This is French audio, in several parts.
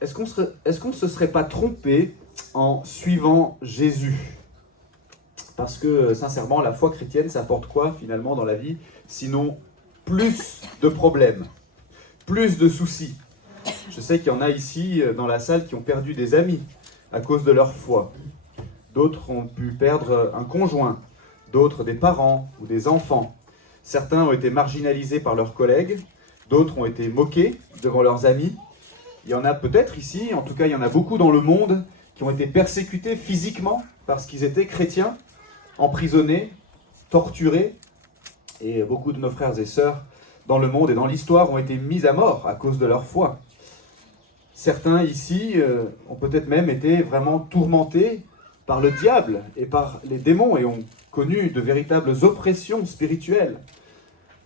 est-ce qu'on ne se serait pas trompé en suivant Jésus? Parce que, sincèrement, la foi chrétienne, ça apporte quoi, finalement, dans la vie? Sinon, plus de problèmes, plus de soucis. Je sais qu'il y en a ici, dans la salle, qui ont perdu des amis à cause de leur foi. D'autres ont pu perdre un conjoint, d'autres des parents ou des enfants. Certains ont été marginalisés par leurs collègues, d'autres ont été moqués devant leurs amis. Il y en a peut-être ici, en tout cas il y en a beaucoup dans le monde, qui ont été persécutés physiquement parce qu'ils étaient chrétiens, emprisonnés, torturés. Et beaucoup de nos frères et sœurs dans le monde et dans l'histoire ont été mis à mort à cause de leur foi. Certains ici ont peut-être même été vraiment tourmentés par le diable et par les démons et ont connu de véritables oppressions spirituelles.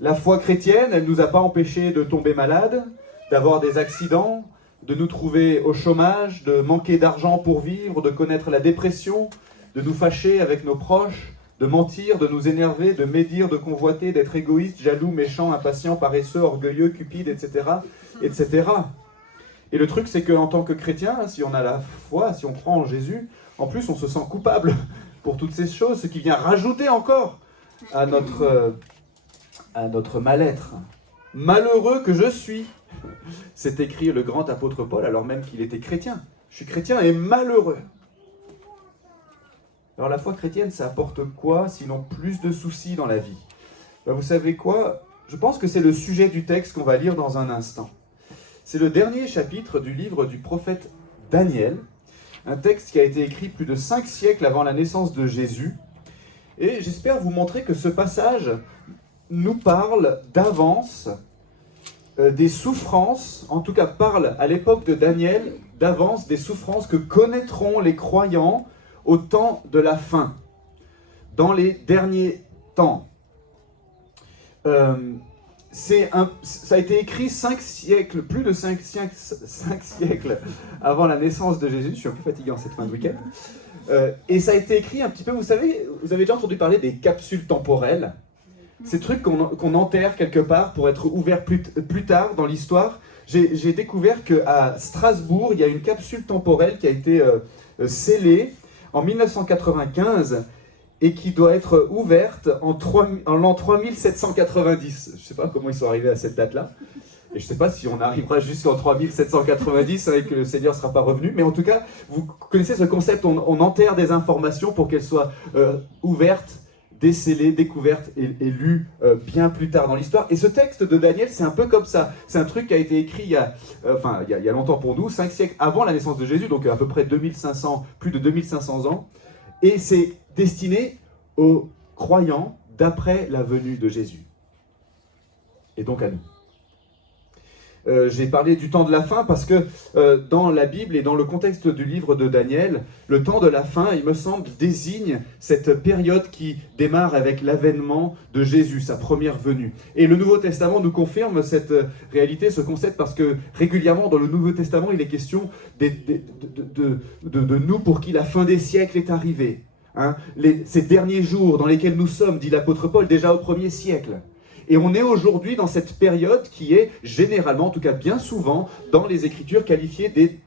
La foi chrétienne, elle ne nous a pas empêchés de tomber malades, d'avoir des accidents, de nous trouver au chômage, de manquer d'argent pour vivre, de connaître la dépression, de nous fâcher avec nos proches, de mentir, de nous énerver, de médire, de convoiter, d'être égoïste, jaloux, méchant, impatient, paresseux, orgueilleux, cupide, etc., etc. Et le truc, c'est qu'en tant que chrétien, si on a la foi, si on croit en Jésus, en plus, on se sent coupable pour toutes ces choses, ce qui vient rajouter encore à notre mal-être. Malheureux que je suis, c'est écrit le grand apôtre Paul, alors même qu'il était chrétien. Je suis chrétien et malheureux. Alors la foi chrétienne, ça apporte quoi, sinon plus de soucis dans la vie? Vous savez quoi? Je pense que c'est le sujet du texte qu'on va lire dans un instant. C'est le dernier chapitre du livre du prophète Daniel, un texte qui a été écrit plus de 5 siècles avant la naissance de Jésus. Et j'espère vous montrer que ce passage nous parle d'avance des souffrances, en tout cas parle à l'époque de Daniel, d'avance des souffrances que connaîtront les croyants au temps de la fin, dans les derniers temps. Ça a été écrit 5 siècles, plus de 5 siècles avant la naissance de Jésus. Je suis un peu fatigué en cette fin de week-end. Et ça a été écrit un petit peu, vous savez, vous avez déjà entendu parler des capsules temporelles, ces trucs qu'on enterre quelque part pour être ouvert plus tard dans l'histoire. J'ai découvert qu'à Strasbourg, il y a une capsule temporelle qui a été scellée en 1995 et qui doit être ouverte en l'an 3790. Je ne sais pas comment ils sont arrivés à cette date-là. Et je ne sais pas si on arrivera jusqu'en 3790 et que le Seigneur ne sera pas revenu. Mais en tout cas, vous connaissez ce concept, on enterre des informations pour qu'elles soient ouvertes, décelées, découvertes et lues bien plus tard dans l'histoire. Et ce texte de Daniel, c'est un peu comme ça. C'est un truc qui a été écrit il y a longtemps pour nous, 5 siècles avant la naissance de Jésus, donc à peu près plus de 2500 ans. Et c'est destiné aux croyants d'après la venue de Jésus. Et donc à nous. J'ai parlé du temps de la fin parce que dans la Bible et dans le contexte du livre de Daniel, le temps de la fin, il me semble, désigne cette période qui démarre avec l'avènement de Jésus, sa première venue. Et le Nouveau Testament nous confirme cette réalité, ce concept, parce que régulièrement dans le Nouveau Testament, il est question de nous pour qui la fin des siècles est arrivée. Hein, ces derniers jours dans lesquels nous sommes, dit l'apôtre Paul, déjà au 1er siècle. Et on est aujourd'hui dans cette période qui est généralement, en tout cas bien souvent, dans les Écritures qualifiée des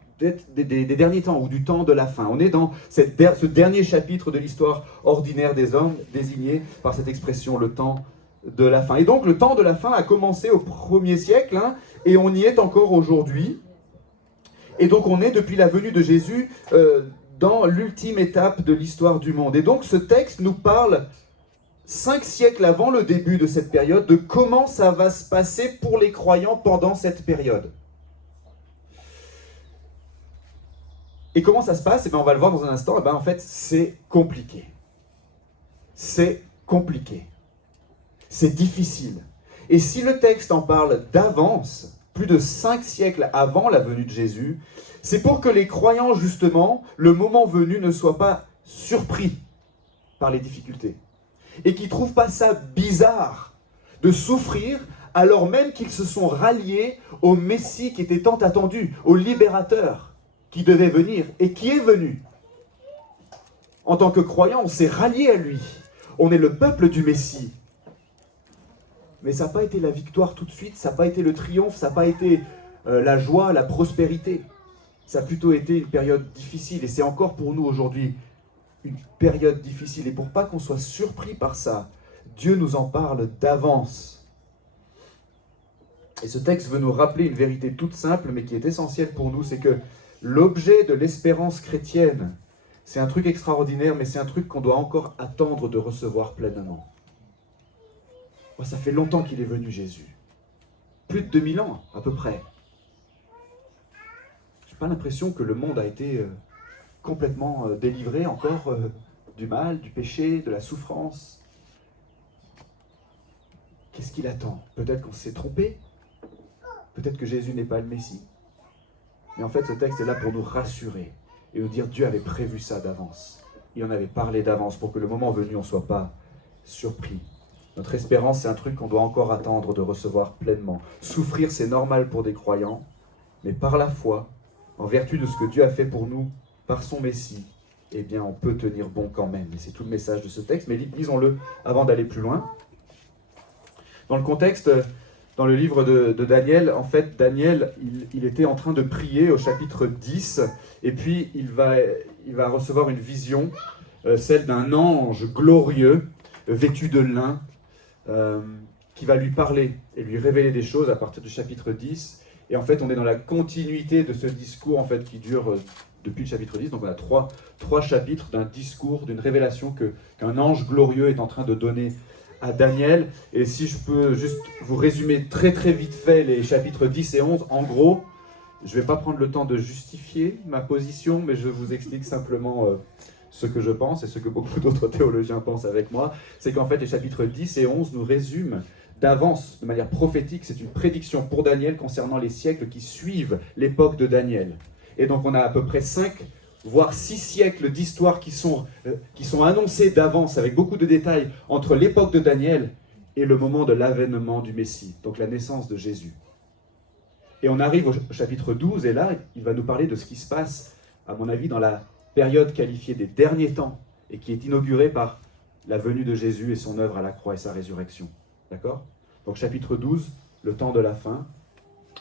derniers temps ou du temps de la fin. On est dans ce dernier chapitre de l'histoire ordinaire des hommes, désigné par cette expression, le temps de la fin. Et donc le temps de la fin a commencé au 1er siècle, hein, et on y est encore aujourd'hui. Et donc on est depuis la venue de Jésus dans l'ultime étape de l'histoire du monde. Et donc ce texte nous parle 5 siècles avant le début de cette période, de comment ça va se passer pour les croyants pendant cette période. Et comment ça se passe? On va le voir dans un instant. En fait, c'est compliqué. C'est compliqué. C'est difficile. Et si le texte en parle d'avance, plus de 5 siècles avant la venue de Jésus, c'est pour que les croyants, justement, le moment venu, ne soient pas surpris par les difficultés. Et qui ne trouvent pas ça bizarre de souffrir alors même qu'ils se sont ralliés au Messie qui était tant attendu, au libérateur qui devait venir et qui est venu. En tant que croyants, on s'est rallié à lui. On est le peuple du Messie. Mais ça n'a pas été la victoire tout de suite, ça n'a pas été le triomphe, ça n'a pas été la joie, la prospérité. Ça a plutôt été une période difficile, et c'est encore pour nous aujourd'hui une période difficile. Et pour pas qu'on soit surpris par ça, Dieu nous en parle d'avance. Et ce texte veut nous rappeler une vérité toute simple, mais qui est essentielle pour nous, c'est que l'objet de l'espérance chrétienne, c'est un truc extraordinaire, mais c'est un truc qu'on doit encore attendre de recevoir pleinement. Moi, ça fait longtemps qu'il est venu, Jésus. Plus de 2000 ans, à peu près. Je n'ai pas l'impression que le monde a été complètement délivré encore du mal, du péché, de la souffrance. Qu'est-ce qu'il attend? Peut-être qu'on s'est trompé. Peut-être que Jésus n'est pas le Messie. Mais en fait, ce texte est là pour nous rassurer et nous dire Dieu avait prévu ça d'avance. Il en avait parlé d'avance pour que le moment venu, on ne soit pas surpris. Notre espérance, c'est un truc qu'on doit encore attendre de recevoir pleinement. Souffrir, c'est normal pour des croyants, mais par la foi, en vertu de ce que Dieu a fait pour nous, par son Messie, eh bien, on peut tenir bon quand même. Et c'est tout le message de ce texte, mais lisons-le avant d'aller plus loin. Dans le contexte, dans le livre de Daniel, en fait, Daniel, il était en train de prier au chapitre 10, et puis il va recevoir une vision, celle d'un ange glorieux, vêtu de lin, qui va lui parler et lui révéler des choses à partir du chapitre 10. Et en fait, on est dans la continuité de ce discours en fait, qui dure depuis le chapitre 10. Donc on a trois chapitres d'un discours, d'une révélation qu'un ange glorieux est en train de donner à Daniel. Et si je peux juste vous résumer très très vite fait les chapitres 10 et 11, en gros, je ne vais pas prendre le temps de justifier ma position, mais je vous explique simplement ce que je pense et ce que beaucoup d'autres théologiens pensent avec moi. C'est qu'en fait les chapitres 10 et 11 nous résument d'avance, de manière prophétique, c'est une prédiction pour Daniel concernant les siècles qui suivent l'époque de Daniel. Et donc on a à peu près 5 voire 6 siècles d'histoire qui sont annoncés d'avance avec beaucoup de détails entre l'époque de Daniel et le moment de l'avènement du Messie, donc la naissance de Jésus. Et on arrive au chapitre 12, et là, il va nous parler de ce qui se passe, à mon avis, dans la période qualifiée des derniers temps, et qui est inaugurée par la venue de Jésus et son œuvre à la croix et sa résurrection. D'accord? Donc chapitre 12, le temps de la fin,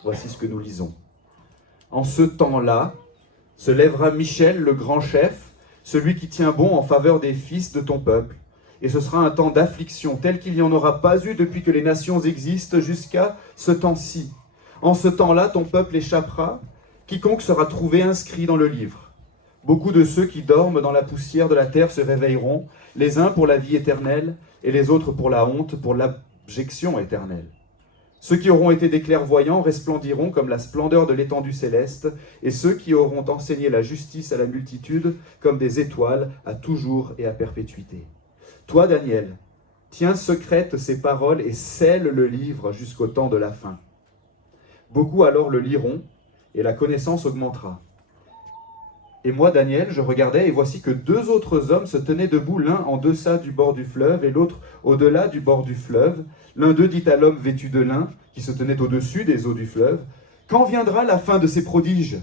voici ce que nous lisons. En ce temps-là, se lèvera Michel, le grand chef, celui qui tient bon en faveur des fils de ton peuple. Et ce sera un temps d'affliction, tel qu'il n'y en aura pas eu depuis que les nations existent jusqu'à ce temps-ci. En ce temps-là, ton peuple échappera, quiconque sera trouvé inscrit dans le livre. Beaucoup de ceux qui dorment dans la poussière de la terre se réveilleront, les uns pour la vie éternelle, et les autres pour la honte, pour l'abjection éternelle. Ceux qui auront été des clairvoyants resplendiront comme la splendeur de l'étendue céleste, et ceux qui auront enseigné la justice à la multitude comme des étoiles à toujours et à perpétuité. Toi, Daniel, tiens secrètes ces paroles et scelle le livre jusqu'au temps de la fin. Beaucoup alors le liront, et la connaissance augmentera. Et moi, Daniel, je regardais, et voici que 2 autres hommes se tenaient debout, l'un en deçà du bord du fleuve, et l'autre au-delà du bord du fleuve. L'un d'eux dit à l'homme vêtu de lin, qui se tenait au-dessus des eaux du fleuve, « Quand viendra la fin de ces prodiges ?»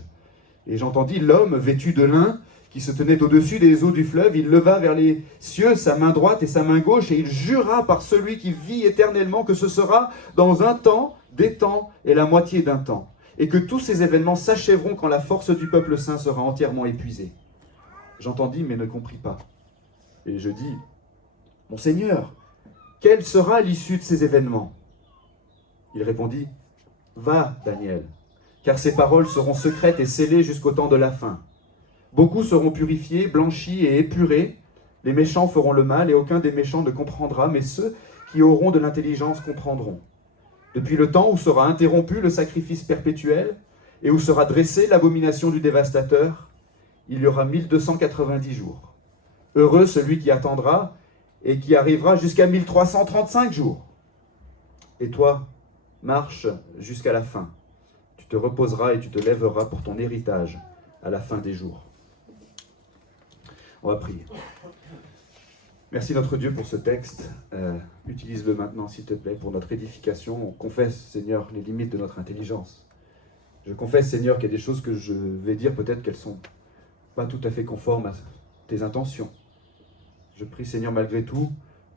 Et j'entendis l'homme vêtu de lin, qui se tenait au-dessus des eaux du fleuve, il leva vers les cieux sa main droite et sa main gauche, et il jura par celui qui vit éternellement que ce sera dans un temps, des temps et la moitié d'un temps, et que tous ces événements s'achèveront quand la force du peuple saint sera entièrement épuisée. J'entendis, mais ne compris pas. Et je dis, « Mon Seigneur, quelle sera l'issue de ces événements ?» Il répondit, « Va, Daniel, car ces paroles seront secrètes et scellées jusqu'au temps de la fin. Beaucoup seront purifiés, blanchis et épurés. Les méchants feront le mal et aucun des méchants ne comprendra, mais ceux qui auront de l'intelligence comprendront. Depuis le temps où sera interrompu le sacrifice perpétuel et où sera dressée l'abomination du dévastateur, il y aura 1290 jours. Heureux celui qui attendra et qui arrivera jusqu'à 1335 jours. Et toi, marche jusqu'à la fin. Tu te reposeras et tu te lèveras pour ton héritage à la fin des jours. » On va prier. Merci notre Dieu pour ce texte. Utilise-le maintenant, s'il te plaît, pour notre édification. On confesse, Seigneur, les limites de notre intelligence. Je confesse, Seigneur, qu'il y a des choses que je vais dire, peut-être qu'elles ne sont pas tout à fait conformes à tes intentions. Je prie, Seigneur, malgré tout,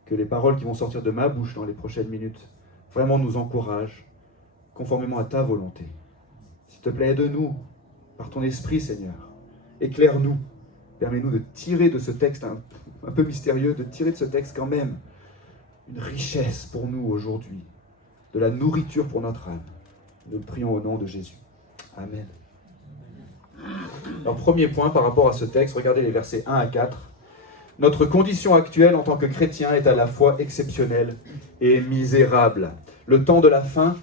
que les paroles qui vont sortir de ma bouche dans les prochaines minutes vraiment nous encouragent, conformément à ta volonté. S'il te plaît, aide-nous par ton esprit, Seigneur. Éclaire-nous. Permets-nous de tirer de ce texte un peu mystérieux, de tirer de ce texte quand même une richesse pour nous aujourd'hui, de la nourriture pour notre âme. Nous le prions au nom de Jésus. Amen. Alors, premier point par rapport à ce texte, regardez les versets 1 à 4. Notre condition actuelle en tant que chrétien est à la fois exceptionnelle et misérable. Le temps de la fin,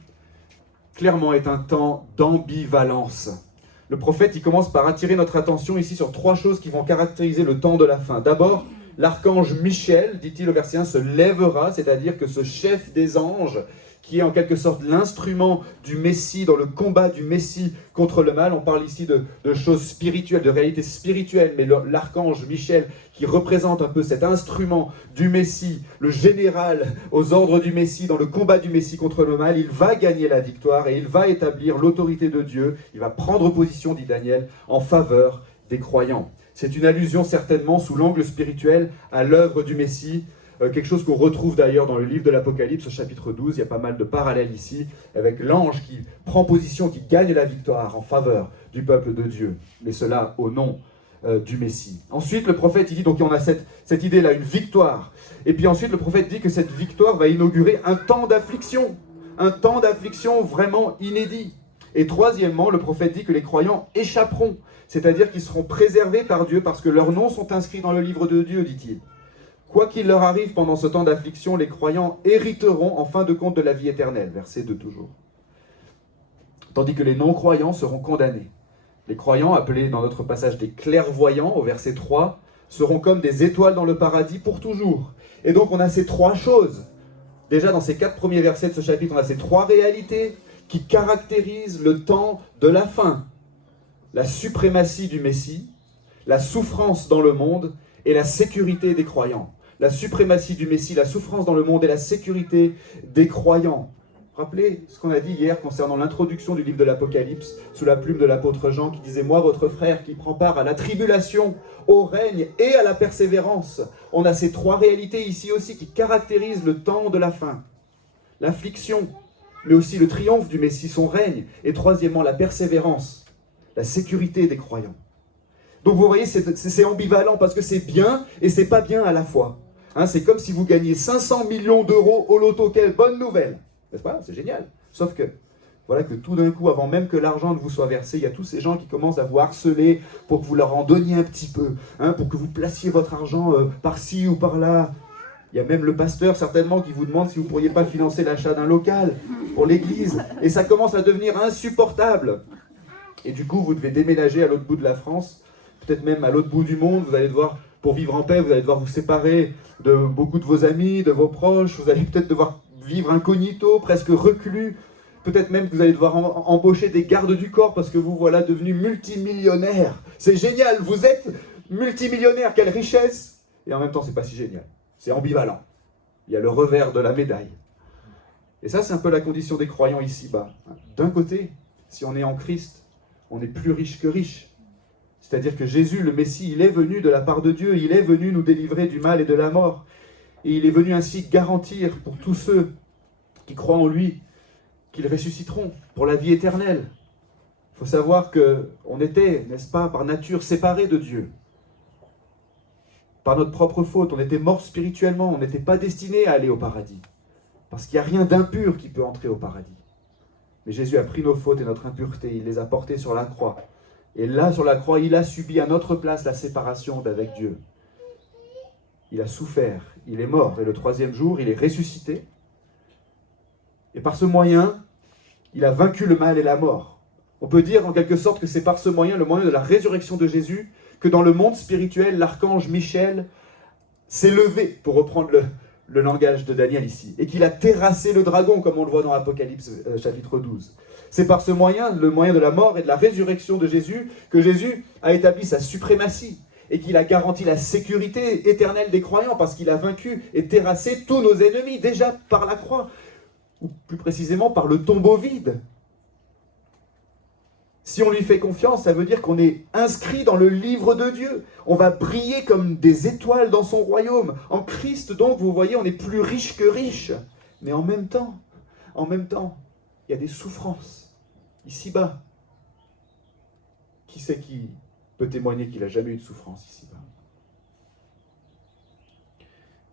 clairement, est un temps d'ambivalence. Le prophète, il commence par attirer notre attention ici sur 3 choses qui vont caractériser le temps de la fin. D'abord, l'archange Michel, dit-il au verset 1, se lèvera, c'est-à-dire que ce chef des anges, qui est en quelque sorte l'instrument du Messie, dans le combat du Messie contre le mal. On parle ici de choses spirituelles, de réalités spirituelles, mais l'archange Michel, qui représente un peu cet instrument du Messie, le général aux ordres du Messie, dans le combat du Messie contre le mal, il va gagner la victoire et il va établir l'autorité de Dieu. Il va prendre position, dit Daniel, en faveur des croyants. C'est une allusion certainement, sous l'angle spirituel, à l'œuvre du Messie, quelque chose qu'on retrouve d'ailleurs dans le livre de l'Apocalypse, au chapitre 12, il y a pas mal de parallèles ici, avec l'ange qui prend position, qui gagne la victoire en faveur du peuple de Dieu, mais cela au nom du Messie. Ensuite, le prophète, il dit, donc on a cette idée-là, une victoire, et puis ensuite le prophète dit que cette victoire va inaugurer un temps d'affliction vraiment inédit. Et troisièmement, le prophète dit que les croyants échapperont, c'est-à-dire qu'ils seront préservés par Dieu, parce que leurs noms sont inscrits dans le livre de Dieu, dit-il. Quoi qu'il leur arrive pendant ce temps d'affliction, les croyants hériteront en fin de compte de la vie éternelle. Verset 2 toujours. Tandis que les non-croyants seront condamnés. Les croyants, appelés dans notre passage des clairvoyants, au verset 3, seront comme des étoiles dans le paradis pour toujours. Et donc on a ces 3 choses. Déjà dans ces 4 premiers versets de ce chapitre, on a ces 3 réalités qui caractérisent le temps de la fin. La suprématie du Messie, la souffrance dans le monde et la sécurité des croyants. La suprématie du Messie, la souffrance dans le monde et la sécurité des croyants. Rappelez ce qu'on a dit hier concernant l'introduction du livre de l'Apocalypse, sous la plume de l'apôtre Jean, qui disait « Moi, votre frère, qui prend part à la tribulation, au règne et à la persévérance. » On a ces 3 réalités ici aussi qui caractérisent le temps de la fin. L'affliction, mais aussi le triomphe du Messie, son règne. Et troisièmement, la persévérance, la sécurité des croyants. Donc vous voyez, c'est ambivalent parce que c'est bien et c'est pas bien à la fois. Hein, c'est comme si vous gagniez 500 millions d'euros au loto. Quelle bonne nouvelle, n'est-ce pas? C'est génial. Sauf que, voilà que tout d'un coup, avant même que l'argent ne vous soit versé, il y a tous ces gens qui commencent à vous harceler pour que vous leur en donniez un petit peu, hein, pour que vous placiez votre argent par-ci ou par-là. Il y a même le pasteur certainement qui vous demande si vous ne pourriez pas financer l'achat d'un local pour l'église. Et ça commence à devenir insupportable. Et du coup, vous devez déménager à l'autre bout de la France, peut-être même à l'autre bout du monde. Vous allez devoir, pour vivre en paix, vous allez devoir vous séparer de beaucoup de vos amis, de vos proches. Vous allez peut-être devoir vivre incognito, presque reclus. Peut-être même que vous allez devoir embaucher des gardes du corps parce que vous voilà devenus multimillionnaires. C'est génial, vous êtes multimillionnaire, quelle richesse! Et en même temps, c'est pas si génial. C'est ambivalent. Il y a le revers de la médaille. Et ça, c'est un peu la condition des croyants ici-bas. D'un côté, si on est en Christ, on est plus riche que riche. C'est-à-dire que Jésus, le Messie, il est venu de la part de Dieu, il est venu nous délivrer du mal et de la mort. Et il est venu ainsi garantir pour tous ceux qui croient en lui qu'ils ressusciteront pour la vie éternelle. Il faut savoir qu'on était, n'est-ce pas, par nature séparés de Dieu. Par notre propre faute, on était morts spirituellement, on n'était pas destinés à aller au paradis. Parce qu'il n'y a rien d'impur qui peut entrer au paradis. Mais Jésus a pris nos fautes et notre impureté, il les a portées sur la croix. Et là, sur la croix, il a subi à notre place la séparation d'avec Dieu. Il a souffert, il est mort, et le 3e jour, il est ressuscité. Et par ce moyen, il a vaincu le mal et la mort. On peut dire en quelque sorte que c'est par ce moyen, le moyen de la résurrection de Jésus, que dans le monde spirituel, l'archange Michel s'est levé, pour reprendre le langage de Daniel ici, et qu'il a terrassé le dragon, comme on le voit dans l'Apocalypse chapitre 12. C'est par ce moyen, le moyen de la mort et de la résurrection de Jésus, que Jésus a établi sa suprématie, et qu'il a garanti la sécurité éternelle des croyants, parce qu'il a vaincu et terrassé tous nos ennemis, déjà par la croix, ou plus précisément par le tombeau vide. Si on lui fait confiance, ça veut dire qu'on est inscrit dans le livre de Dieu. On va briller comme des étoiles dans son royaume. En Christ, donc, vous voyez, on est plus riche que riche. Mais en même temps, il y a des souffrances, ici-bas. Qui c'est qui peut témoigner qu'il n'a jamais eu de souffrance ici-bas?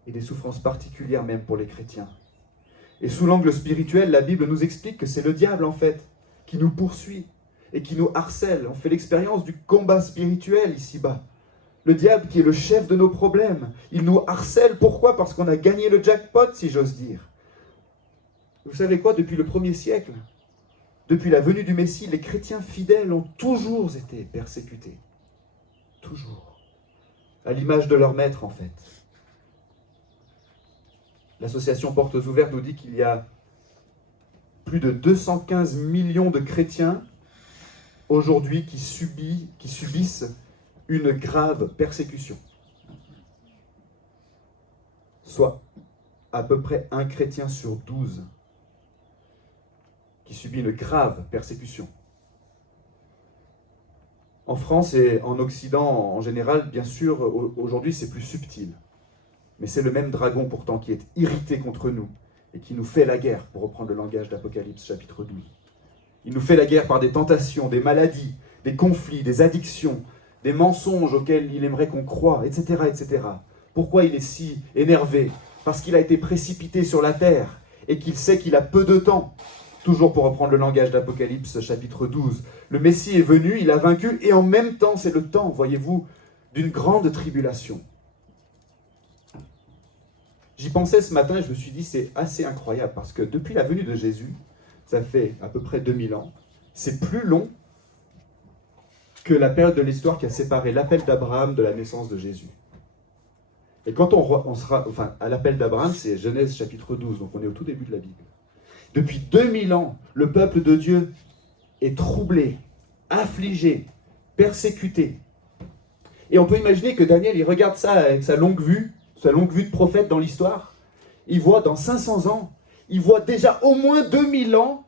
Et des souffrances particulières même pour les chrétiens. Et sous l'angle spirituel, la Bible nous explique que c'est le diable en fait qui nous poursuit et qui nous harcèle. On fait l'expérience du combat spirituel ici-bas. Le diable qui est le chef de nos problèmes. Il nous harcèle, pourquoi? Parce qu'on a gagné le jackpot, si j'ose dire. Vous savez quoi? Depuis le 1er siècle, depuis la venue du Messie, les chrétiens fidèles ont toujours été persécutés. Toujours. À l'image de leur maître, en fait. L'association Portes Ouvertes nous dit qu'il y a plus de 215 millions de chrétiens aujourd'hui qui subissent une grave persécution. Soit à peu près un chrétien sur 12 qui subit une grave persécution. En France et en Occident en général, bien sûr, aujourd'hui c'est plus subtil. Mais c'est le même dragon pourtant qui est irrité contre nous et qui nous fait la guerre, pour reprendre le langage d'Apocalypse chapitre 12. Il nous fait la guerre par des tentations, des maladies, des conflits, des addictions, des mensonges auxquels il aimerait qu'on croie, etc., etc. Pourquoi il est si énervé? Parce qu'il a été précipité sur la terre et qu'il sait qu'il a peu de temps. Toujours pour reprendre le langage d'Apocalypse chapitre 12. Le Messie est venu, il a vaincu, et en même temps, c'est le temps, voyez-vous, d'une grande tribulation. J'y pensais ce matin et je me suis dit, c'est assez incroyable, parce que depuis la venue de Jésus, ça fait à peu près 2000 ans, c'est plus long que la période de l'histoire qui a séparé l'appel d'Abraham de la naissance de Jésus. Et quand on sera, enfin, à l'appel d'Abraham, c'est Genèse chapitre 12, donc on est au tout début de la Bible. Depuis 2000 ans, le peuple de Dieu est troublé, affligé, persécuté. Et on peut imaginer que Daniel, il regarde ça avec sa longue vue de prophète dans l'histoire. Il voit dans 500 ans, il voit déjà au moins 2000 ans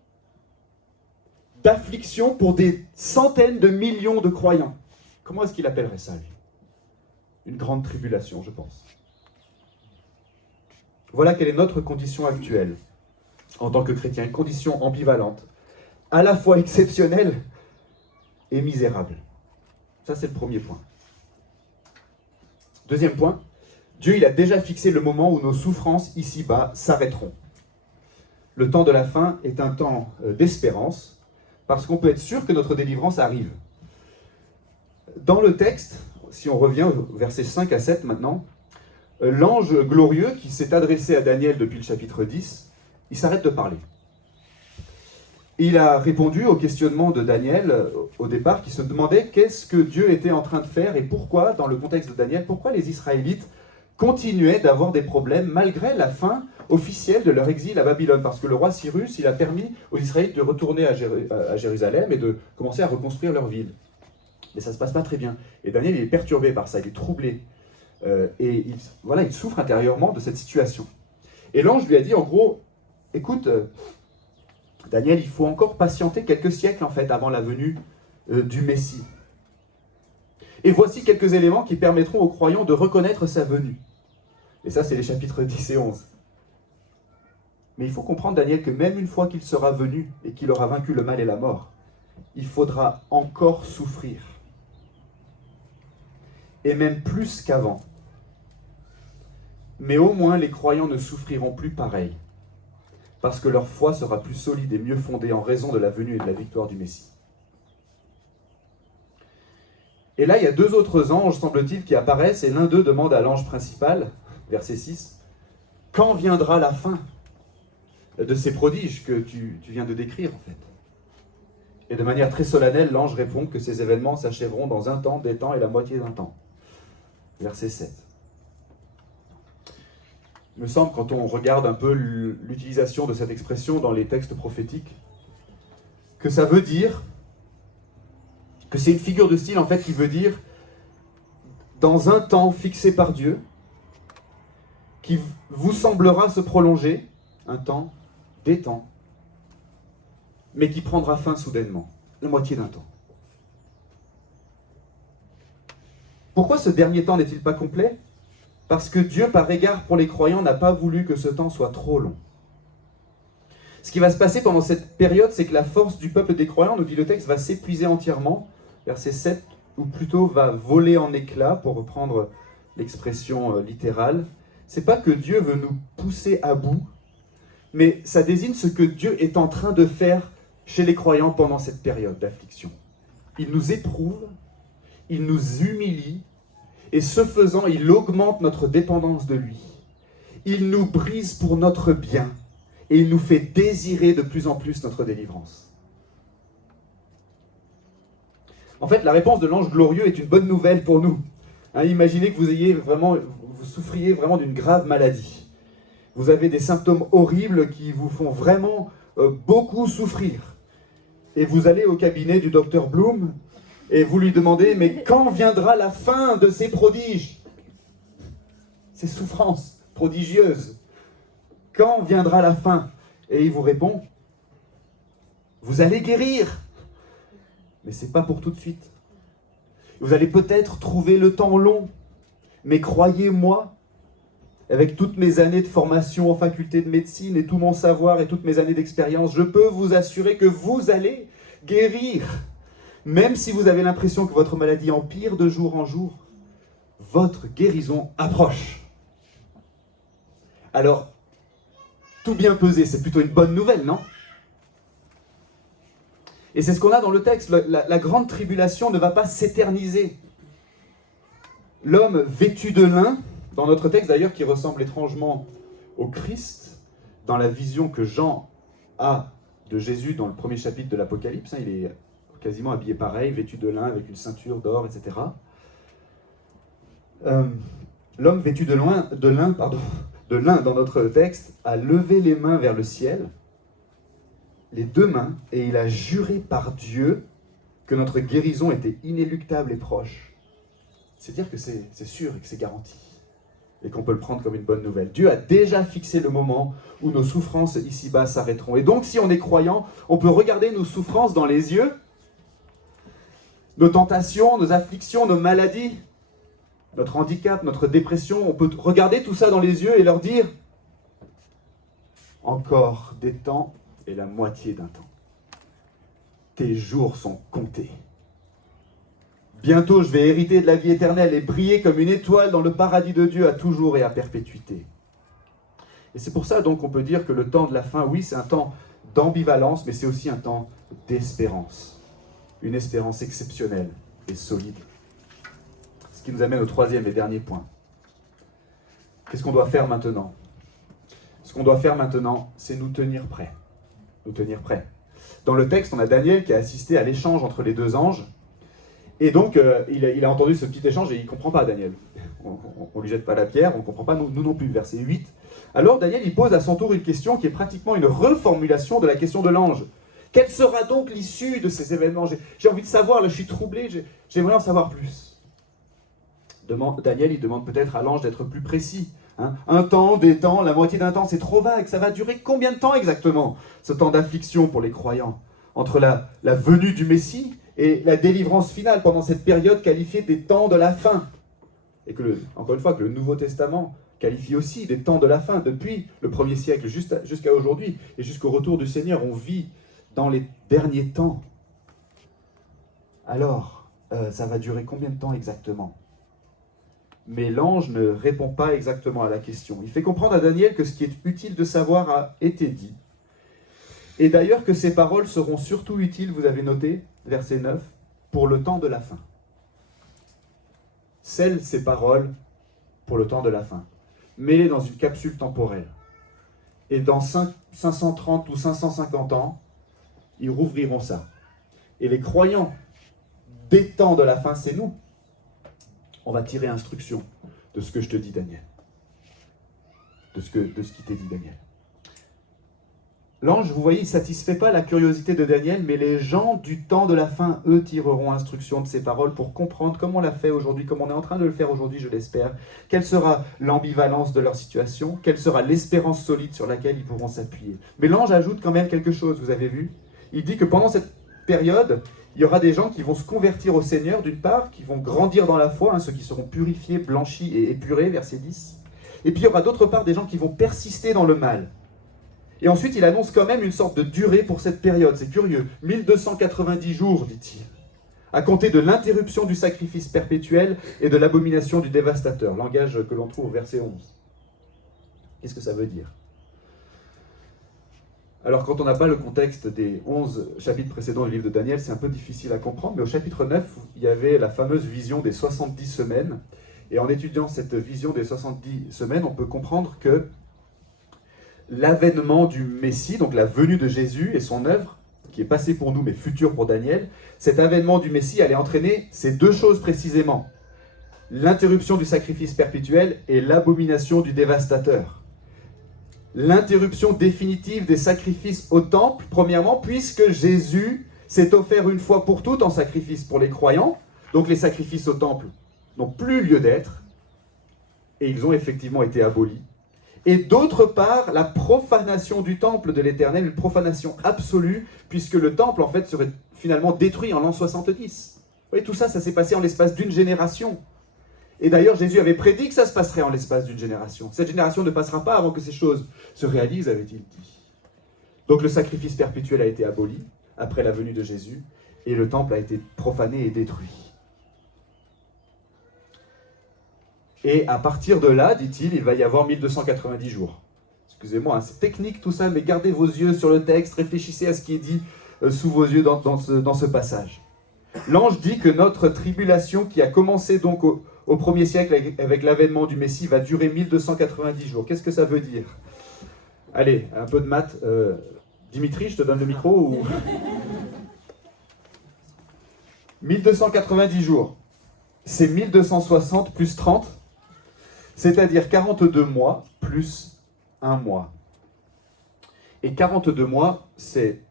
d'affliction pour des centaines de millions de croyants. Comment est-ce qu'il appellerait ça, lui? Une grande tribulation, je pense. Voilà quelle est notre condition actuelle en tant que chrétien, une condition ambivalente, à la fois exceptionnelle et misérable. Ça, c'est le premier point. Deuxième point, Dieu il a déjà fixé le moment où nos souffrances ici-bas s'arrêteront. Le temps de la fin est un temps d'espérance, parce qu'on peut être sûr que notre délivrance arrive. Dans le texte, si on revient au verset 5 à 7 maintenant, l'ange glorieux qui s'est adressé à Daniel depuis le chapitre 10, il s'arrête de parler. Il a répondu au questionnement de Daniel au départ, qui se demandait qu'est-ce que Dieu était en train de faire et pourquoi, dans le contexte de Daniel, pourquoi les Israélites continuaient d'avoir des problèmes malgré la fin officielle de leur exil à Babylone. Parce que le roi Cyrus, il a permis aux Israélites de retourner à Jérusalem et de commencer à reconstruire leur ville. Mais ça ne se passe pas très bien. Et Daniel, il est perturbé par ça, il est troublé. Et il souffre intérieurement de cette situation. Et l'ange lui a dit en gros, écoute, Daniel, il faut encore patienter quelques siècles en fait avant la venue du Messie. Et voici quelques éléments qui permettront aux croyants de reconnaître sa venue. Et ça, c'est les chapitres 10 et 11. Mais il faut comprendre, Daniel, que même une fois qu'il sera venu et qu'il aura vaincu le mal et la mort, il faudra encore souffrir. Et même plus qu'avant. Mais au moins, les croyants ne souffriront plus pareil, parce que leur foi sera plus solide et mieux fondée en raison de la venue et de la victoire du Messie. Et là, il y a deux autres anges, semble-t-il, qui apparaissent, et l'un d'eux demande à l'ange principal, verset 6, « Quand viendra la fin de ces prodiges que tu viens de décrire, en fait ?» Et de manière très solennelle, l'ange répond que ces événements s'achèveront dans un temps, des temps et la moitié d'un temps. Verset 7. Il me semble, quand on regarde un peu l'utilisation de cette expression dans les textes prophétiques, que ça veut dire que c'est une figure de style en fait qui veut dire dans un temps fixé par Dieu, qui vous semblera se prolonger, un temps, des temps, mais qui prendra fin soudainement, la moitié d'un temps. Pourquoi ce dernier temps n'est-il pas complet ? Parce que Dieu, par égard pour les croyants, n'a pas voulu que ce temps soit trop long. Ce qui va se passer pendant cette période, c'est que la force du peuple des croyants, nous dit le texte, va s'épuiser entièrement verset 7, ou plutôt va voler en éclats, pour reprendre l'expression littérale. C'est pas que Dieu veut nous pousser à bout, mais ça désigne ce que Dieu est en train de faire chez les croyants pendant cette période d'affliction. Il nous éprouve, il nous humilie, et ce faisant, il augmente notre dépendance de lui. Il nous brise pour notre bien, et il nous fait désirer de plus en plus notre délivrance. En fait, la réponse de l'ange glorieux est une bonne nouvelle pour nous. Imaginez que vous souffriez vraiment d'une grave maladie. Vous avez des symptômes horribles qui vous font vraiment beaucoup souffrir. Et vous allez au cabinet du docteur Bloom et vous lui demandez « Mais quand viendra la fin de ces prodiges ?» Ces souffrances prodigieuses. Quand viendra la fin? Et il vous répond « Vous allez guérir, mais ce n'est pas pour tout de suite. Vous allez peut-être trouver le temps long, mais croyez-moi, avec toutes mes années de formation en faculté de médecine et tout mon savoir et toutes mes années d'expérience, je peux vous assurer que vous allez guérir. Même si vous avez l'impression que votre maladie empire de jour en jour, votre guérison approche. » Alors, tout bien pesé, c'est plutôt une bonne nouvelle, non? Et c'est ce qu'on a dans le texte. La grande tribulation ne va pas s'éterniser. L'homme vêtu de lin, dans notre texte d'ailleurs, qui ressemble étrangement au Christ, dans la vision que Jean a de Jésus dans le premier chapitre de l'Apocalypse, il est quasiment habillé pareil, vêtu de lin, avec une ceinture d'or, etc. L'homme vêtu de lin dans notre texte a levé les mains vers le ciel, les deux mains, et il a juré par Dieu que notre guérison était inéluctable et proche. C'est dire que c'est sûr et que c'est garanti, et qu'on peut le prendre comme une bonne nouvelle. Dieu a déjà fixé le moment où nos souffrances ici-bas s'arrêteront. Et donc, si on est croyant, on peut regarder nos souffrances dans les yeux, nos tentations, nos afflictions, nos maladies, notre handicap, notre dépression. On peut regarder tout ça dans les yeux et leur dire « Encore des temps et la moitié d'un temps. Tes jours sont comptés. Bientôt, je vais hériter de la vie éternelle et briller comme une étoile dans le paradis de Dieu à toujours et à perpétuité. » Et c'est pour ça donc qu'on peut dire que le temps de la fin, oui, c'est un temps d'ambivalence, mais c'est aussi un temps d'espérance. Une espérance exceptionnelle et solide. Ce qui nous amène au troisième et dernier point. Qu'est-ce qu'on doit faire maintenant? Ce qu'on doit faire maintenant, c'est nous tenir prêts. Nous tenir prêts. Dans le texte, on a Daniel qui a assisté à l'échange entre les deux anges. Et donc, il a entendu ce petit échange et il ne comprend pas, Daniel. On ne lui jette pas la pierre, on ne comprend pas, nous non plus. Verset 8. Alors, Daniel, il pose à son tour une question qui est pratiquement une reformulation de la question de l'ange. Quelle sera donc l'issue de ces événements? J'ai envie de savoir, là, je suis troublé, j'aimerais en savoir plus. Daniel, il demande peut-être à l'ange d'être plus précis. Un temps, des temps, la moitié d'un temps, c'est trop vague. Ça va durer combien de temps exactement, ce temps d'affliction pour les croyants? Entre la venue du Messie et la délivrance finale pendant cette période qualifiée des temps de la fin. Et encore une fois, que le Nouveau Testament qualifie aussi des temps de la fin. Depuis le 1er siècle jusqu'à aujourd'hui et jusqu'au retour du Seigneur, on vit dans les derniers temps. Alors, ça va durer combien de temps exactement? Mais l'ange ne répond pas exactement à la question. Il fait comprendre à Daniel que ce qui est utile de savoir a été dit. Et d'ailleurs que ces paroles seront surtout utiles, vous avez noté, verset 9, pour le temps de la fin. Scelle ces paroles pour le temps de la fin. Mets-les dans une capsule temporelle. Et dans 530 ou 550 ans, ils rouvriront ça. Et les croyants des temps de la fin, c'est nous. On va tirer instruction de ce que je te dis, Daniel. De ce qui t'est dit, Daniel. L'ange, vous voyez, il ne satisfait pas la curiosité de Daniel, mais les gens du temps de la fin, eux, tireront instruction de ces paroles pour comprendre comme on l'a fait aujourd'hui, comme on est en train de le faire aujourd'hui, je l'espère. Quelle sera l'ambivalence de leur situation? Quelle sera l'espérance solide sur laquelle ils pourront s'appuyer? Mais l'ange ajoute quand même quelque chose, vous avez vu? Il dit que pendant cette période, il y aura des gens qui vont se convertir au Seigneur, d'une part, qui vont grandir dans la foi, ceux qui seront purifiés, blanchis et épurés, verset 10. Et puis il y aura d'autre part des gens qui vont persister dans le mal. Et ensuite, il annonce quand même une sorte de durée pour cette période. C'est curieux. 1290 jours, dit-il. à compter de l'interruption du sacrifice perpétuel et de l'abomination du dévastateur. Langage que l'on trouve au verset 11. Qu'est-ce que ça veut dire? Alors, quand on n'a pas le contexte des 11 chapitres précédents du livre de Daniel, c'est un peu difficile à comprendre, mais au chapitre 9, il y avait la fameuse vision des 70 semaines. Et en étudiant cette vision des 70 semaines, on peut comprendre que l'avènement du Messie, donc la venue de Jésus et son œuvre, qui est passée pour nous mais future pour Daniel, cet avènement du Messie allait entraîner ces deux choses précisément. L'interruption du sacrifice perpétuel et l'abomination du dévastateur. L'interruption définitive des sacrifices au temple, premièrement, puisque Jésus s'est offert une fois pour toutes en sacrifice pour les croyants, donc les sacrifices au temple n'ont plus lieu d'être, et ils ont effectivement été abolis. Et d'autre part, la profanation du temple de l'Éternel, une profanation absolue, puisque le temple, en fait, serait finalement détruit en l'an 70. Vous voyez, tout ça, ça s'est passé en l'espace d'une génération. Et d'ailleurs, Jésus avait prédit que ça se passerait en l'espace d'une génération. Cette génération ne passera pas avant que ces choses se réalisent, avait-il dit. Donc le sacrifice perpétuel a été aboli après la venue de Jésus, et le temple a été profané et détruit. Et à partir de là, dit-il, il va y avoir 1290 jours. Excusez-moi, hein, c'est technique tout ça, mais gardez vos yeux sur le texte, réfléchissez à ce qui est dit sous vos yeux dans ce passage. L'ange dit que notre tribulation, qui a commencé donc au 1er siècle avec l'avènement du Messie, va durer 1290 jours. Qu'est-ce que ça veut dire? Allez, un peu de maths. Dimitri, je te donne le micro ou... 1290 jours, c'est 1260 plus 30, c'est-à-dire 42 mois plus 1 mois. Et 42 mois, c'est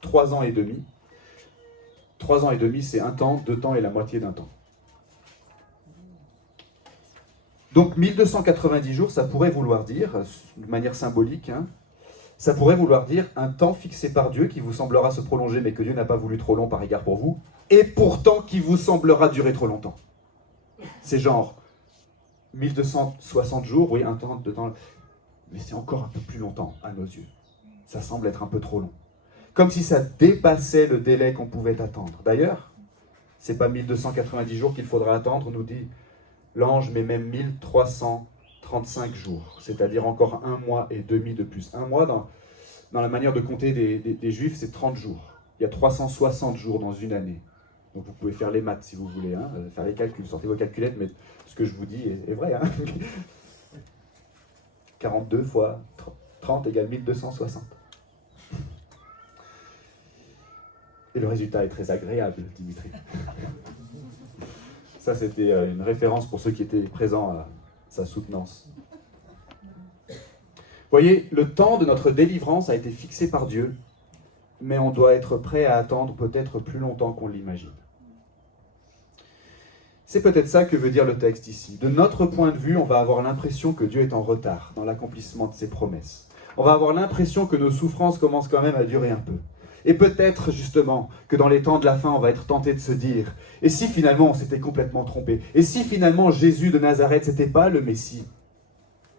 3 ans et demi. 3 ans et demi, c'est 1 temps, 2 temps et la moitié d'un temps. Donc 1290 jours, ça pourrait vouloir dire, de manière symbolique, hein, ça pourrait vouloir dire un temps fixé par Dieu qui vous semblera se prolonger, mais que Dieu n'a pas voulu trop long par égard pour vous, et pourtant qui vous semblera durer trop longtemps. C'est genre 1260 jours, oui, 1 temps, 2 temps, mais c'est encore un peu plus longtemps à nos yeux. Ça semble être un peu trop long. Comme si ça dépassait le délai qu'on pouvait attendre. D'ailleurs, c'est pas 1290 jours qu'il faudra attendre, nous dit l'ange, mais même 1335 jours, c'est-à-dire encore 1 mois et demi de plus. 1 mois, dans la manière de compter des Juifs, c'est 30 jours. Il y a 360 jours dans une année. Donc vous pouvez faire les maths si vous voulez, hein, faire les calculs, sortez vos calculettes, mais ce que je vous dis est vrai. Hein. 42 fois 30 égale 1260. Et le résultat est très agréable, Dimitri. Ça, c'était une référence pour ceux qui étaient présents à sa soutenance. Vous voyez, le temps de notre délivrance a été fixé par Dieu, mais on doit être prêt à attendre peut-être plus longtemps qu'on l'imagine. C'est peut-être ça que veut dire le texte ici. De notre point de vue, on va avoir l'impression que Dieu est en retard dans l'accomplissement de ses promesses. On va avoir l'impression que nos souffrances commencent quand même à durer un peu. Et peut-être justement que dans les temps de la fin, on va être tenté de se dire « Et si finalement on s'était complètement trompé? Et si finalement Jésus de Nazareth, c'était pas le Messie?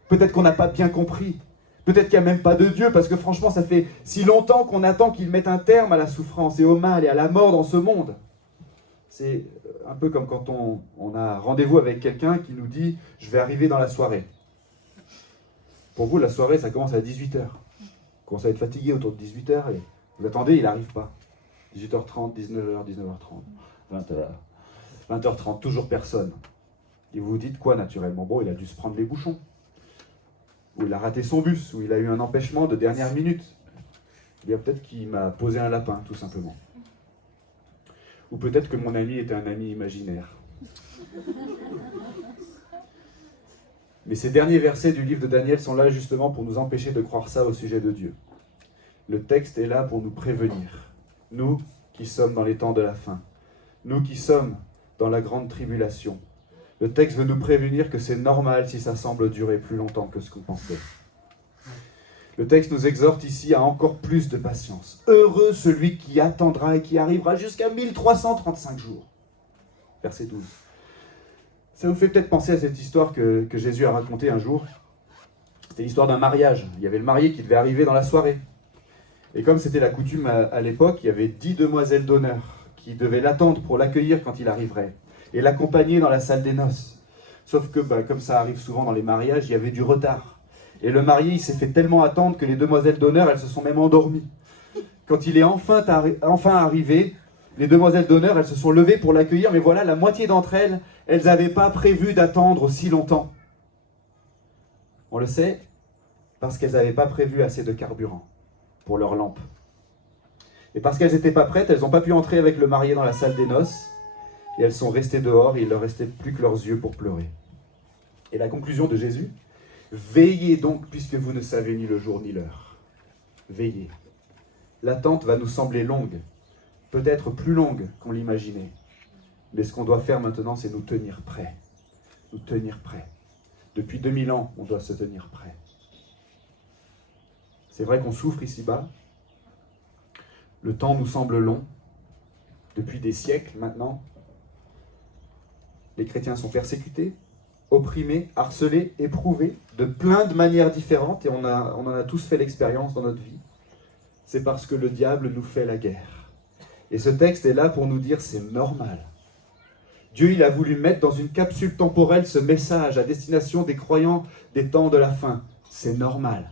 Peut-être qu'on n'a pas bien compris. Peut-être qu'il n'y a même pas de Dieu, parce que franchement, ça fait si longtemps qu'on attend qu'il mette un terme à la souffrance et au mal et à la mort dans ce monde. » C'est un peu comme quand on a rendez-vous avec quelqu'un qui nous dit « Je vais arriver dans la soirée ». Pour vous, la soirée, ça commence à 18h. Vous commencez à être fatigué autour de 18h et vous attendez, il n'arrive pas. 18h30, 19h, 19h30, 20h, 20h30, toujours personne. Et vous vous dites quoi naturellement? Bon, il a dû se prendre les bouchons. Ou il a raté son bus, ou il a eu un empêchement de dernière minute. Il y a peut-être qu'il m'a posé un lapin, tout simplement. Ou peut-être que mon ami était un ami imaginaire. Mais ces derniers versets du livre de Daniel sont là justement pour nous empêcher de croire ça au sujet de Dieu. Le texte est là pour nous prévenir. Nous qui sommes dans les temps de la fin. Nous qui sommes dans la grande tribulation. Le texte veut nous prévenir que c'est normal si ça semble durer plus longtemps que ce qu'on pensait. Le texte nous exhorte ici à encore plus de patience. Heureux celui qui attendra et qui arrivera jusqu'à 1335 jours. Verset 12. Ça vous fait peut-être penser à cette histoire que Jésus a racontée un jour. C'était l'histoire d'un mariage. Il y avait le marié qui devait arriver dans la soirée. Et comme c'était la coutume à l'époque, il y avait 10 demoiselles d'honneur qui devaient l'attendre pour l'accueillir quand il arriverait et l'accompagner dans la salle des noces. Sauf que, comme ça arrive souvent dans les mariages, il y avait du retard. Et le marié, il s'est fait tellement attendre que les demoiselles d'honneur, elles se sont même endormies. Quand il est enfin arrivé, les demoiselles d'honneur, elles se sont levées pour l'accueillir, mais voilà, la moitié d'entre elles, elles n'avaient pas prévu d'attendre aussi longtemps. On le sait, parce qu'elles n'avaient pas prévu assez de carburant pour leur lampe. Et parce qu'elles n'étaient pas prêtes, elles n'ont pas pu entrer avec le marié dans la salle des noces, et elles sont restées dehors, et il ne leur restait plus que leurs yeux pour pleurer. Et la conclusion de Jésus, veillez donc, puisque vous ne savez ni le jour ni l'heure. Veillez. L'attente va nous sembler longue, peut-être plus longue qu'on l'imaginait. Mais ce qu'on doit faire maintenant, c'est nous tenir prêts. Nous tenir prêts. Depuis 2000 ans, on doit se tenir prêts. C'est vrai qu'on souffre ici-bas. Le temps nous semble long. Depuis des siècles maintenant, les chrétiens sont persécutés, opprimés, harcelés, éprouvés, de plein de manières différentes, et on en a tous fait l'expérience dans notre vie. C'est parce que le diable nous fait la guerre. Et ce texte est là pour nous dire c'est normal. Dieu, il a voulu mettre dans une capsule temporelle ce message à destination des croyants des temps de la fin. C'est normal.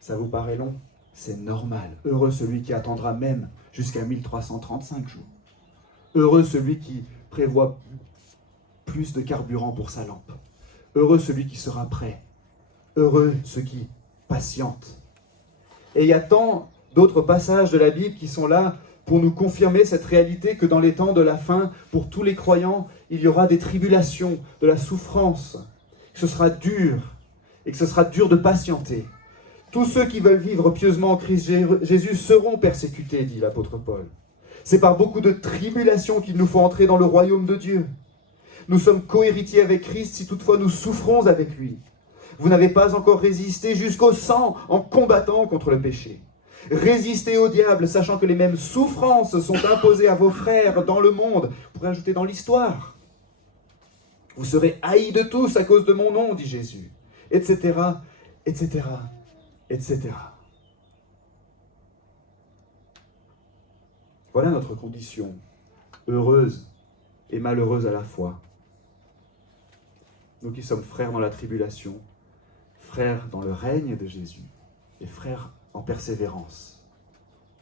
Ça vous paraît long? C'est normal. Heureux celui qui attendra même jusqu'à 1335 jours. Heureux celui qui prévoit plus de carburant pour sa lampe. Heureux celui qui sera prêt. Heureux ceux qui patientent. Et il y a tant d'autres passages de la Bible qui sont là pour nous confirmer cette réalité que dans les temps de la fin, pour tous les croyants, il y aura des tribulations, de la souffrance, que ce sera dur, et que ce sera dur de patienter. Tous ceux qui veulent vivre pieusement en Christ Jésus seront persécutés, dit l'apôtre Paul. C'est par beaucoup de tribulations qu'il nous faut entrer dans le royaume de Dieu. Nous sommes co-héritiers avec Christ si toutefois nous souffrons avec lui. Vous n'avez pas encore résisté jusqu'au sang en combattant contre le péché. Résistez au diable, sachant que les mêmes souffrances sont imposées à vos frères dans le monde, vous pourrez ajouter dans l'histoire. Vous serez haïs de tous à cause de mon nom, dit Jésus, etc., etc., etc. Voilà notre condition, heureuse et malheureuse à la fois. Nous qui sommes frères dans la tribulation, frères dans le règne de Jésus, et frères en persévérance.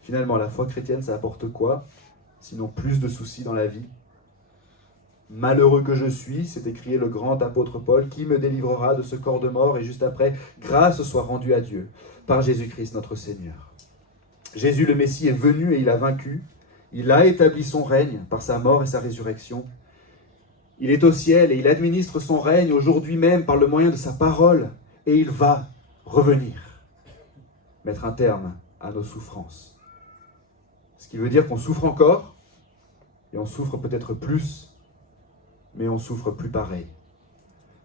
Finalement, la foi chrétienne, ça apporte quoi? Sinon plus de soucis dans la vie. Malheureux que je suis, c'est écrit le grand apôtre Paul, qui me délivrera de ce corps de mort, et juste après, grâce soit rendue à Dieu, par Jésus-Christ notre Seigneur. Jésus le Messie est venu et il a vaincu. Il a établi son règne par sa mort et sa résurrection. Il est au ciel et il administre son règne aujourd'hui même par le moyen de sa parole, et il va revenir, mettre un terme à nos souffrances. Ce qui veut dire qu'on souffre encore, et on souffre peut-être plus, mais on souffre plus pareil.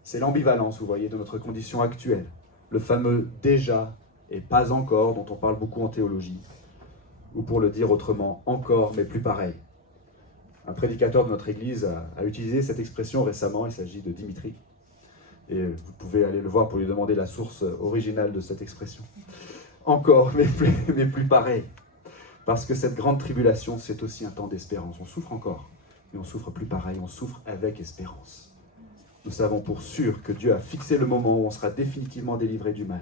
C'est l'ambivalence, vous voyez, de notre condition actuelle. Le fameux « déjà » et « pas encore » dont on parle beaucoup en théologie. Ou pour le dire autrement, « encore mais plus pareil ». Un prédicateur de notre église a utilisé cette expression récemment, il s'agit de Dimitri. Et vous pouvez aller le voir pour lui demander la source originale de cette expression. Encore mais plus pareil. Parce que cette grande tribulation, c'est aussi un temps d'espérance. On souffre encore, mais on souffre plus pareil, on souffre avec espérance. Nous savons pour sûr que Dieu a fixé le moment où on sera définitivement délivré du mal.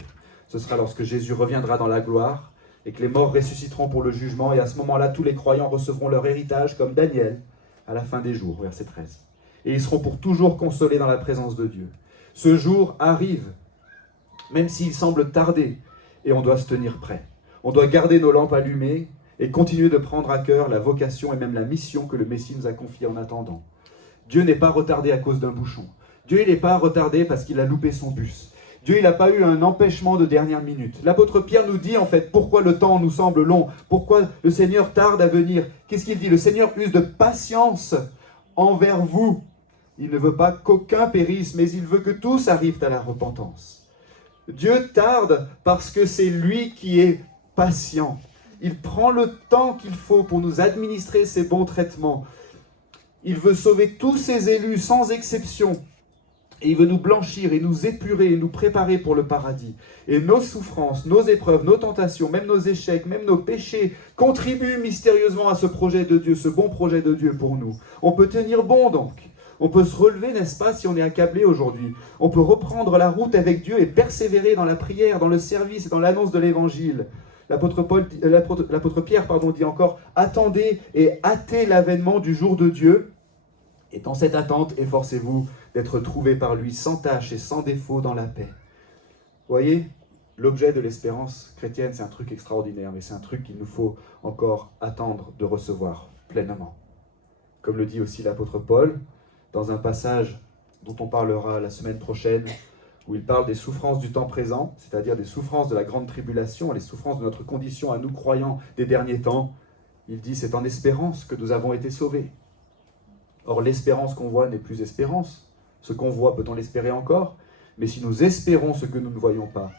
Ce sera lorsque Jésus reviendra dans la gloire et que les morts ressusciteront pour le jugement, et à ce moment-là, tous les croyants recevront leur héritage comme Daniel à la fin des jours, verset 13. Et ils seront pour toujours consolés dans la présence de Dieu. Ce jour arrive, même s'il semble tarder, et on doit se tenir prêt. On doit garder nos lampes allumées et continuer de prendre à cœur la vocation et même la mission que le Messie nous a confiée en attendant. Dieu n'est pas retardé à cause d'un bouchon. Dieu n'est pas retardé parce qu'il a loupé son bus. Dieu n'a pas eu un empêchement de dernière minute. L'apôtre Pierre nous dit en fait pourquoi le temps nous semble long, pourquoi le Seigneur tarde à venir. Qu'est-ce qu'il dit? Le Seigneur use de patience envers vous. Il ne veut pas qu'aucun périsse, mais il veut que tous arrivent à la repentance. Dieu tarde parce que c'est lui qui est patient. Il prend le temps qu'il faut pour nous administrer ses bons traitements. Il veut sauver tous ses élus sans exception. Et il veut nous blanchir et nous épurer et nous préparer pour le paradis. Et nos souffrances, nos épreuves, nos tentations, même nos échecs, même nos péchés contribuent mystérieusement à ce projet de Dieu, ce bon projet de Dieu pour nous. On peut tenir bon donc. On peut se relever, n'est-ce pas, si on est accablé aujourd'hui. On peut reprendre la route avec Dieu et persévérer dans la prière, dans le service et dans l'annonce de l'Évangile. L'apôtre Pierre dit encore « Attendez et hâtez l'avènement du jour de Dieu. Et dans cette attente, efforcez-vous d'être trouvés par lui sans tache et sans défaut dans la paix. » Vous voyez, l'objet de l'espérance chrétienne, c'est un truc extraordinaire, mais c'est un truc qu'il nous faut encore attendre de recevoir pleinement. Comme le dit aussi l'apôtre Paul, dans un passage dont on parlera la semaine prochaine, où il parle des souffrances du temps présent, c'est-à-dire des souffrances de la grande tribulation, les souffrances de notre condition à nous croyants des derniers temps. Il dit, c'est en espérance que nous avons été sauvés. Or, l'espérance qu'on voit n'est plus espérance. Ce qu'on voit, peut-on l'espérer encore? Mais si nous espérons ce que nous ne voyons pas,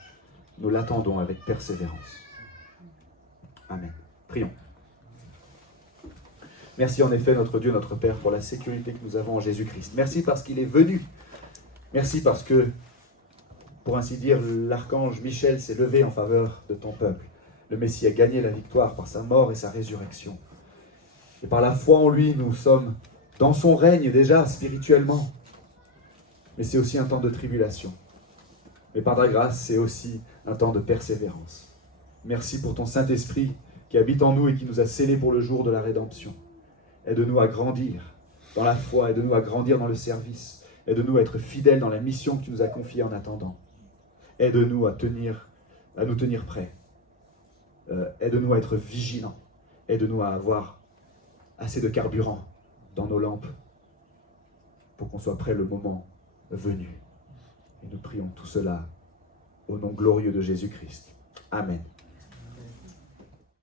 nous l'attendons avec persévérance. Amen. Prions. Merci en effet, notre Dieu, notre Père, pour la sécurité que nous avons en Jésus-Christ. Merci parce qu'il est venu. Merci parce que, pour ainsi dire, l'archange Michel s'est levé en faveur de ton peuple. Le Messie a gagné la victoire par sa mort et sa résurrection. Et par la foi en lui, nous sommes dans son règne déjà, spirituellement. Mais c'est aussi un temps de tribulation. Mais par ta grâce, c'est aussi un temps de persévérance. Merci pour ton Saint-Esprit qui habite en nous et qui nous a scellés pour le jour de la rédemption. Aide-nous à grandir dans la foi, aide-nous à grandir dans le service, aide-nous à être fidèles dans la mission que tu nous as confiée en attendant. Aide-nous à nous tenir prêts. Aide-nous à être vigilants. Aide-nous à avoir assez de carburant dans nos lampes pour qu'on soit prêt le moment venu. Et nous prions tout cela au nom glorieux de Jésus-Christ. Amen.